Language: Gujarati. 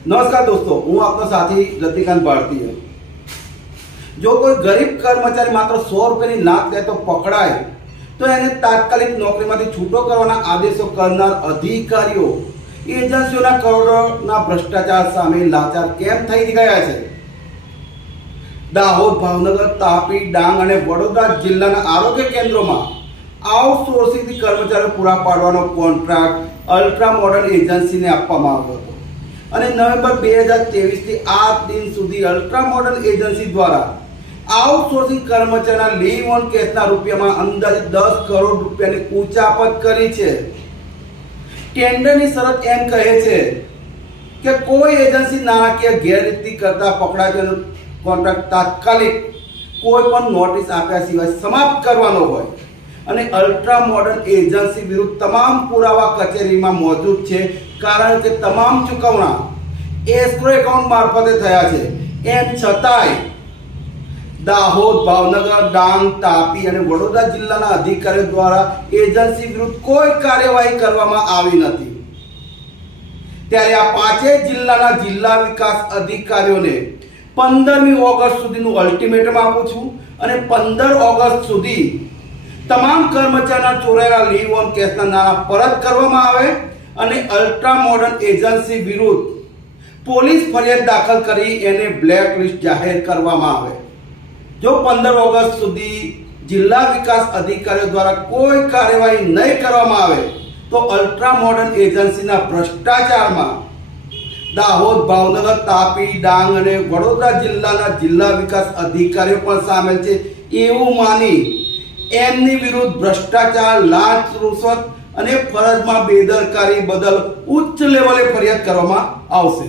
नमस्कार दोस्तों, हूँ आपका साथी रतिकांत भारतीय। जो कोई गरीब कर्मचारी मात्र 100 રૂપિયાની લાંચ લે તો પકડાય તો એને તાત્કાલિક નોકરીમાંથી છૂટો કરવાના આદેશો કરનાર અધિકારીઓ એજન્સીઓના કરોડોના ભ્રષ્ટાચાર સામે લાચાર કેમ થઈ ગયા છે? દાહોદ, ભાવનગર, તાપી, ડાંગ અને વડોદરા જિલ્લાના આરોગ્ય કેન્દ્રોમાં આઉટસોર્સિંગથી કર્મચારીઓ પૂરા પાડવાનો કોન્ટ્રાક્ટ અલ્ટ્રા મોડર્ન એજન્સીને આપવામાં આવ્યો હતો અને નવેમ્બર 2023 થી આ દિન સુધી અલ્ટ્રા મોડર્ન એજન્સી દ્વારા આઉટસોર્સિંગ કર્મચારીના લીવ ઓન કેસના રૂપિયામાં અંદાજે 10 કરોડ રૂપિયાની ઉચાપત કરી છે। ટેન્ડરની શરત એમ કહે છે કે કોઈ એજન્સી નાણાકીય ગેરરીતિ કરતા પકડાય તેનો કોન્ટ્રાક્ટ તાત્કાલિક કોઈ પણ નોટિસ આપ્યા સિવાય સમાપ્ત કરવાનો હોય અને અલ્ટ્રા મોડર્ન એજન્સી વિરુદ્ધ તમામ પુરાવા કચેરીમાં મોજૂદ છે, કારણ કે તમામ ચૂકવણા એસ્ક્રો એકાઉન્ટ મારફતે થયા છે। એમ છતાંય દાહોદ, ભાવનગર, ડાંગ, તાપી અને વડોદરા જિલ્લાના અધિકારીઓ દ્વારા એજન્સી વિરુદ્ધ કોઈ કાર્યવાહી કરવામાં આવી નથી। ત્યારે આ પાંચેય જિલ્લાના જિલ્લા વિકાસ અધિકારીઓને 15મી ઓગસ્ટ સુધીનું અલ્ટિમેટમ આપું છું અને 15 ઓગસ્ટ સુધી તમામ કર્મચારીના ચોરાયેલા લીવ ઓન કેસના નાણાં પરત કરવામાં આવે અને અલ્ટ્રા મોડર્ન એજન્સી વિરુદ્ધ પોલીસ ફરિયાદ દાખલ કરી એને બ્લેક લિસ્ટ જાહેર કરવામાં આવે। જો 15 ઓગસ્ટ સુધી જિલ્લા વિકાસ અધિકારીઓ દ્વારા કોઈ કાર્યવાહી નહીં કરવામાં આવે તો અલ્ટ્રા મોડર્ન એજન્સીના ભ્રષ્ટાચારમાં દાહોદ, ભાવનગર, તાપી, ડાંગ અને વડોદરા જિલ્લાના જિલ્લા વિકાસ અધિકારીઓ પણ સામેલ છે એવું માની એમની વિરુદ્ધ ભ્રષ્ટાચાર, લાંચ, રૂશ્વત અને ફરજમાં બેદરકારી બદલ ઉચ્ચ લેવલે ફરિયાદ કરવામાં આવશે।